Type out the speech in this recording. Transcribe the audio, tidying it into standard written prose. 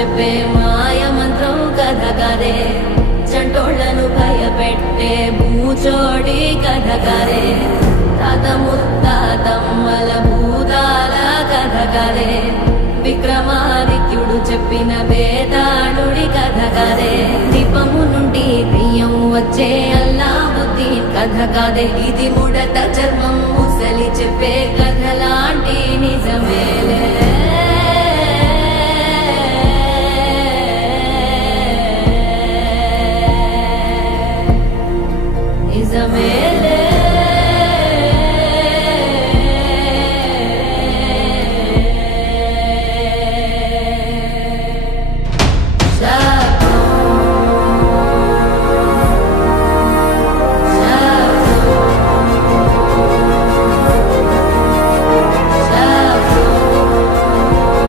చెప్పే మాయ మంత్రం కథ కదే చంటోళ్లను భయపెట్టే భూచోడి కథ కదే తాత ముత్తాతమ్మల భూతాల కథ కదే విక్రమాదిత్యుడు చెప్పిన వేదాళుడి కథ కదే దీపము నుండి బియ్యం వచ్చే అల్లావుద్దీన్ కథ కదే ఇది ముడత చర్మం ముసలి చెప్పే కథ లాంటి నిజమే